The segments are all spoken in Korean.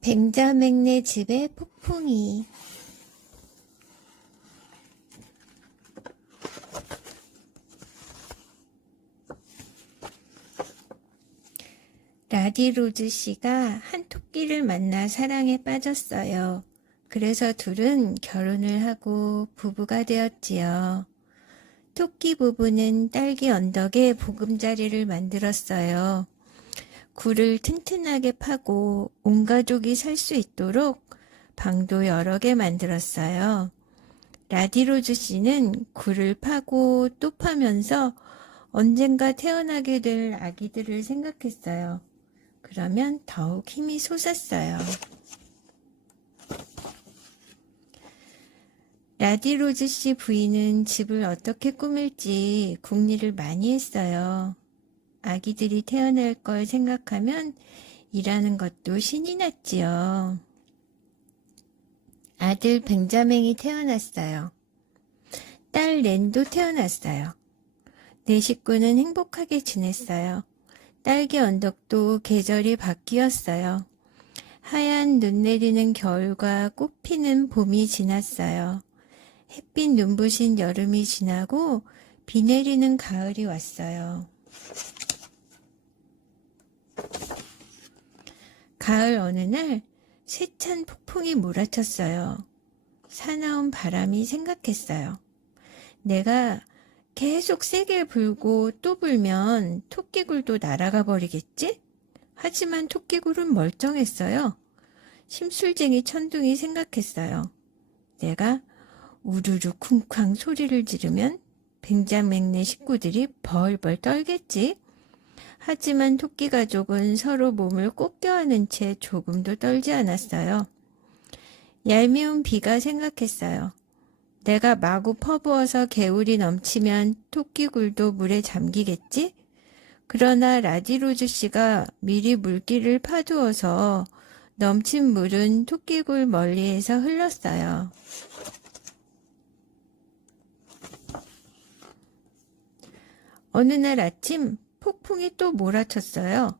벤자맹네 집에 폭풍이. 라디로즈 씨가 한 토끼를 만나 사랑에 빠졌어요. 그래서 둘은 결혼을 하고 부부가 되었지요. 토끼 부부는 딸기 언덕에 보금자리를 만들었어요. 굴을 튼튼하게 파고 온 가족이 살 수 있도록 방도 여러 개 만들었어요. 라디로즈 씨는 굴을 파고 또 파면서 언젠가 태어나게 될 아기들을 생각했어요. 그러면 더욱 힘이 솟았어요. 라디로즈 씨 부인은 집을 어떻게 꾸밀지 궁리를 많이 했어요. 아기들이 태어날 걸 생각하면 일하는 것도 신이 났지요. 아들 벤자맹이 태어났어요. 딸 렌도 태어났어요. 네 식구는 행복하게 지냈어요. 딸기 언덕도 계절이 바뀌었어요. 하얀 눈 내리는 겨울과 꽃 피는 봄이 지났어요. 햇빛 눈부신 여름이 지나고 비 내리는 가을이 왔어요. 가을 어느 날 세찬 폭풍이 몰아쳤어요. 사나운 바람이 생각했어요. 내가 계속 세게 불고 또 불면 토끼굴도 날아가 버리겠지? 하지만 토끼굴은 멀쩡했어요. 심술쟁이 천둥이 생각했어요. 내가 우르르 쿵쾅 소리를 지르면 벤자맹네 식구들이 벌벌 떨겠지? 하지만 토끼 가족은 서로 몸을 꼭 껴안은 채 조금도 떨지 않았어요. 얄미운 비가 생각했어요. 내가 마구 퍼부어서 개울이 넘치면 토끼굴도 물에 잠기겠지? 그러나 라디로즈 씨가 미리 물기를 파두어서 넘친 물은 토끼굴 멀리에서 흘렀어요. 어느 날 아침 폭풍이 또 몰아쳤어요.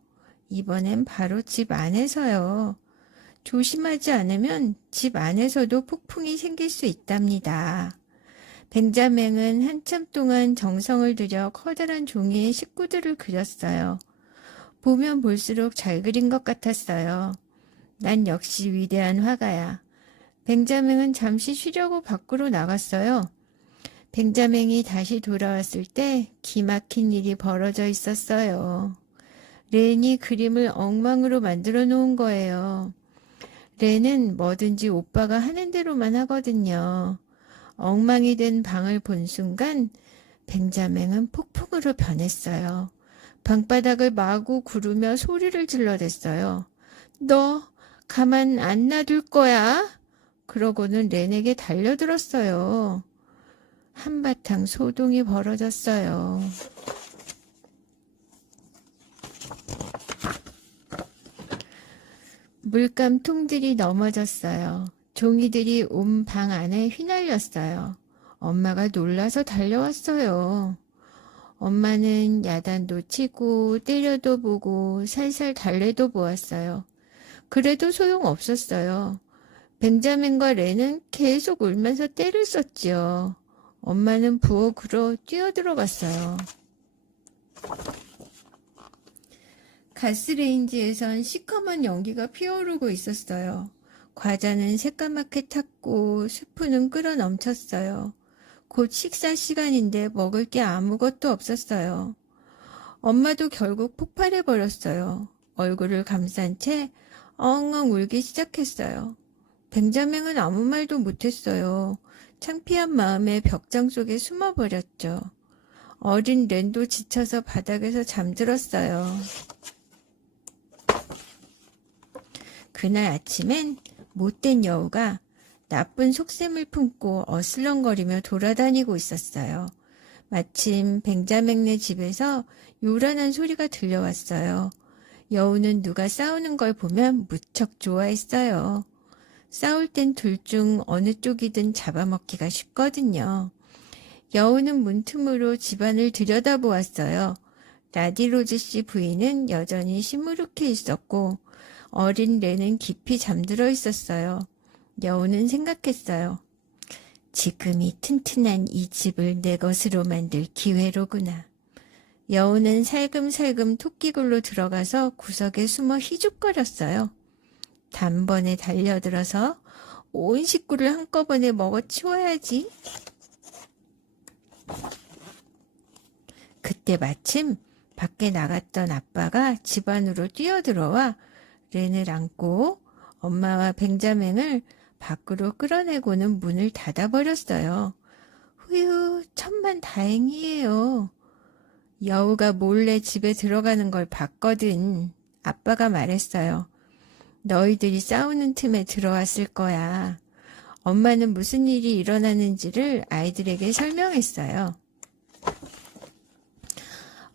이번엔 바로 집 안에서요. 조심하지 않으면 집 안에서도 폭풍이 생길 수 있답니다. 벤자맹은 한참 동안 정성을 들여 커다란 종이에 식구들을 그렸어요. 보면 볼수록 잘 그린 것 같았어요. 난 역시 위대한 화가야. 벤자맹은 잠시 쉬려고 밖으로 나갔어요. 벤자맹이 다시 돌아왔을 때 기막힌 일이 벌어져 있었어요. 렌이 그림을 엉망으로 만들어 놓은 거예요. 렌은 뭐든지 오빠가 하는 대로만 하거든요. 엉망이 된 방을 본 순간 벤자맹은 폭풍으로 변했어요. 방바닥을 마구 구르며 소리를 질러댔어요. 너 가만 안 놔둘 거야? 그러고는 렌에게 달려들었어요. 한바탕 소동이 벌어졌어요. 물감통들이 넘어졌어요. 종이들이 온 방 안에 휘날렸어요. 엄마가 놀라서 달려왔어요. 엄마는 야단도 치고 때려도 보고 살살 달래도 보았어요. 그래도 소용없었어요. 벤자민과 렌은 계속 울면서 떼를 썼지요. 엄마는 부엌으로 뛰어들어갔어요. 가스레인지에선 시커먼 연기가 피어오르고 있었어요. 과자는 새까맣게 탔고 스프는 끓어 넘쳤어요. 곧 식사 시간인데 먹을 게 아무것도 없었어요. 엄마도 결국 폭발해버렸어요. 얼굴을 감싼 채 엉엉 울기 시작했어요. 벤자맹은 아무 말도 못했어요. 창피한 마음에 벽장 속에 숨어버렸죠. 어린 렌도 지쳐서 바닥에서 잠들었어요. 그날 아침엔 못된 여우가 나쁜 속셈을 품고 어슬렁거리며 돌아다니고 있었어요. 마침 벤자맹네 집에서 요란한 소리가 들려왔어요. 여우는 누가 싸우는 걸 보면 무척 좋아했어요. 싸울 땐 둘 중 어느 쪽이든 잡아먹기가 쉽거든요. 여우는 문틈으로 집안을 들여다보았어요. 라디로즈 씨 부인은 여전히 시무룩해 있었고 어린 레는 깊이 잠들어 있었어요. 여우는 생각했어요. 지금이 튼튼한 이 집을 내 것으로 만들 기회로구나. 여우는 살금살금 토끼굴로 들어가서 구석에 숨어 희죽거렸어요. 단번에 달려들어서 온 식구를 한꺼번에 먹어치워야지. 그때 마침 밖에 나갔던 아빠가 집 안으로 뛰어들어와 렌을 안고 엄마와 뱅자맹을 밖으로 끌어내고는 문을 닫아버렸어요. 후유, 천만 다행이에요. 여우가 몰래 집에 들어가는 걸 봤거든. 아빠가 말했어요. 너희들이 싸우는 틈에 들어왔을 거야. 엄마는 무슨 일이 일어나는지를 아이들에게 설명했어요.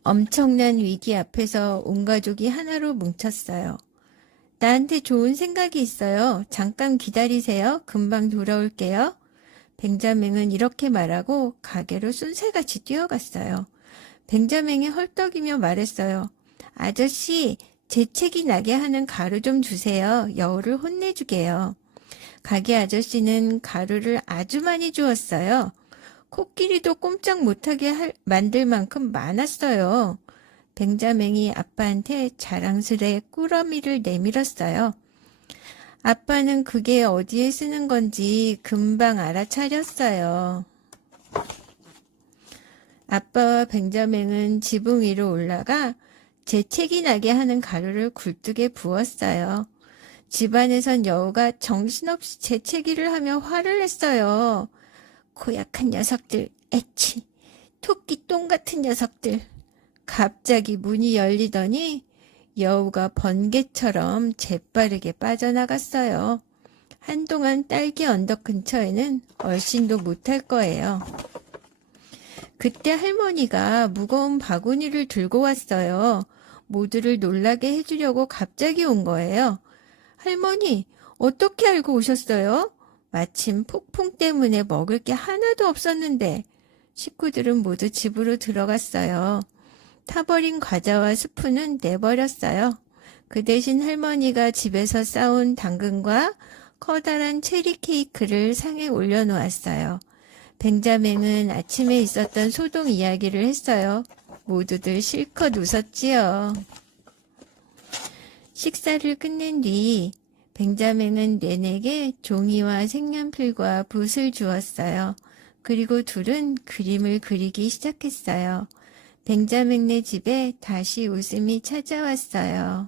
엄청난 위기 앞에서 온 가족이 하나로 뭉쳤어요. 나한테 좋은 생각이 있어요. 잠깐 기다리세요. 금방 돌아올게요. 뱅자맹은 이렇게 말하고 가게로 쏜새같이 뛰어갔어요. 뱅자맹이 헐떡이며 말했어요. 아저씨, 재채기 나게 하는 가루 좀 주세요. 여우를 혼내주게요. 가게 아저씨는 가루를 아주 많이 주었어요. 코끼리도 꼼짝 못하게 만들 만큼 많았어요. 뱅자맹이 아빠한테 자랑스레 꾸러미를 내밀었어요. 아빠는 그게 어디에 쓰는 건지 금방 알아차렸어요. 아빠와 뱅자맹은 지붕 위로 올라가 재채기 나게 하는 가루를 굴뚝에 부었어요. 집안에선 여우가 정신없이 재채기를 하며 화를 냈어요. 고약한 녀석들, 에치, 토끼 똥 같은 녀석들. 갑자기 문이 열리더니 여우가 번개처럼 재빠르게 빠져나갔어요. 한동안 딸기 언덕 근처에는 얼씬도 못할 거예요. 그때 할머니가 무거운 바구니를 들고 왔어요. 모두를 놀라게 해주려고 갑자기 온 거예요. 할머니, 어떻게 알고 오셨어요? 마침 폭풍 때문에 먹을 게 하나도 없었는데. 식구들은 모두 집으로 들어갔어요. 타버린 과자와 스프는 내버렸어요. 그 대신 할머니가 집에서 싸온 당근과 커다란 체리 케이크를 상에 올려놓았어요. 뱅자맹은 아침에 있었던 소동 이야기를 했어요. 모두들 실컷 웃었지요. 식사를 끝낸 뒤 뱅자맹은 렌에게 종이와 색연필과 붓을 주었어요. 그리고 둘은 그림을 그리기 시작했어요. 뱅자맹네 집에 다시 웃음이 찾아왔어요.